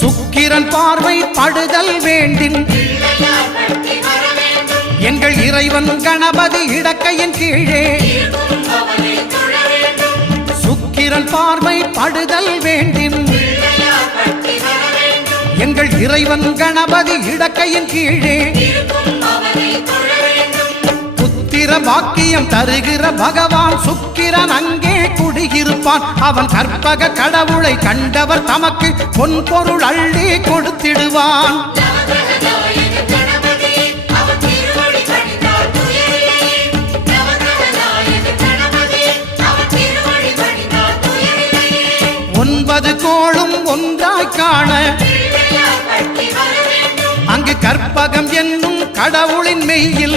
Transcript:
சுக்கிரன் பார்வை படுதல் வேண்டின் எங்கள் இறைவன் கணபதி இடக்கையின் கீழே சுக்கிரன் பார்வை படுதல் வேண்டின் எங்கள் இறைவன் கணபதி இடக்கையின் கீழே புத்திர பாக்கியம் தருகிற பகவான் சுக்கிரன் அங்கே குடியிருப்பான். அவன் கற்பக கடவுளை கண்டவர் தமக்கு பொன் பொருள் அள்ளி கொடுத்திடுவான். ஒன்பது கோளும் ஒன்றாய் காண அங்கு கற்பகம் என்னும் கடவுளின் மெய்யில்